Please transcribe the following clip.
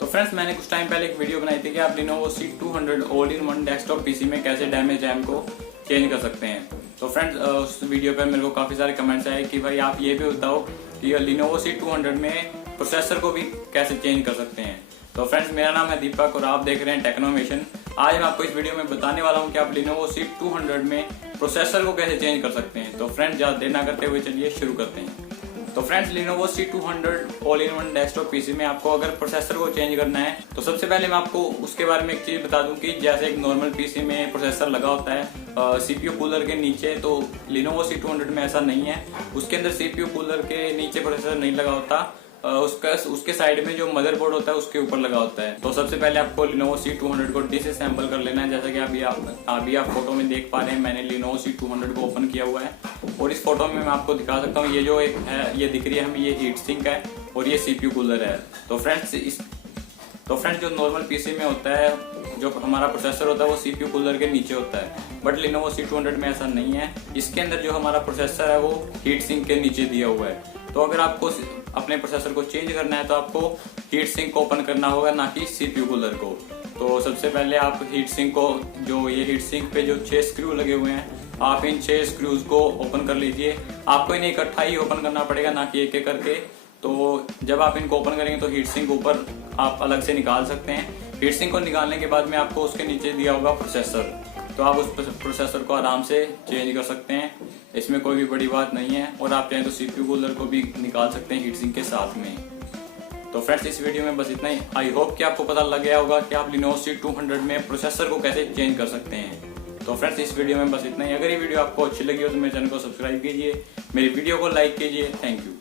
तो फ्रेंड्स, मैंने कुछ टाइम पहले एक वीडियो बनाई थी कि आप Lenovo C200 all in one desktop PC में कैसे डैमेज रैम को चेंज कर सकते हैं। तो फ्रेंड्स, उस वीडियो पर मेरे को काफी सारे कमेंट्स आए कि भाई आप ये भी बताओ कि Lenovo C200 में प्रोसेसर को भी कैसे चेंज कर सकते हैं। तो फ्रेंड्स, मेरा नाम है दीपक और आप देख रहे हैं टेक्नोमेशन। आज मैं आपको इस वीडियो में बताने वाला हूं कि आप Lenovo C200 में प्रोसेसर को कैसे चेंज कर सकते हैं। तो फ्रेंड्स, ज्यादा देर ना करते हुए चलिए शुरू करते हैं। तो friends, Lenovo C200 all in one desktop PC में आपको अगर प्रोसेसर को चेंज करना है तो सबसे पहले मैं आपको उसके बारे में एक चीज बता दूं कि जैसे एक नॉर्मल पीसी में प्रोसेसर लगा होता है सीपीयू कूलर के नीचे, तो Lenovo C200 में ऐसा नहीं है। उसके अंदर सीपीयू कूलर के नीचे प्रोसेसर नहीं लगा होता, उसके साइड में जो मदरबोर्ड होता है उसके ऊपर लगा होता है। तो सबसे पहले आपको Lenovo C200 को डिसअसेंबल कर लेना है। जैसा कि अभी आप फोटो में देख पा रहे हैं, मैंने Lenovo C200 को ओपन किया हुआ है और इस फोटो में मैं आपको दिखा सकता हूँ। ये जो एक है, ये दिख रही है हमें, ये हीट सिंक है और ये सीपीयू कूलर है। तो फ्रेंड्स, जो नॉर्मल पीसी में होता है, जो हमारा प्रोसेसर होता है वो सीपीयू कूलर के नीचे होता है, बट Lenovo C200 में ऐसा नहीं है। इसके अंदर जो हमारा प्रोसेसर है वो हीट सिंक के नीचे दिया हुआ है। तो अगर आपको अपने प्रोसेसर को चेंज करना है तो आपको हीट सिंक को ओपन करना होगा, ना कि सीपीयू कूलर को। तो सबसे पहले आप हीट सिंक को, जो ये हीट सिंक पे जो 6 स्क्रू लगे हुए हैं, आप इन 6 स्क्रूज को ओपन कर लीजिए। आपको इन्हें इकट्ठा ही ओपन करना पड़ेगा, ना कि एक एक करके। तो जब आप इनको ओपन करेंगे तो हीट सिंक ऊपर आप अलग से निकाल सकते हैं। हीट सिंक को निकालने के बाद में आपको उसके नीचे दिया होगा प्रोसेसर, तो आप उस प्रोसेसर को आराम से चेंज कर सकते हैं। इसमें कोई भी बड़ी बात नहीं है और आप चाहें तो सीपीयू कूलर को भी निकाल सकते हैं हीट सिंक के साथ में। तो फ्रेंड्स, इस वीडियो में बस इतना ही। आई होप कि आपको पता लग गया होगा कि आप Lenovo C200 में प्रोसेसर को कैसे चेंज कर सकते हैं। तो फ्रेंड्स, इस वीडियो में बस इतना ही। अगर ये वीडियो आपको अच्छी लगी हो तो मेरे चैनल को सब्सक्राइब कीजिए, मेरी वीडियो को लाइक कीजिए। Thank you.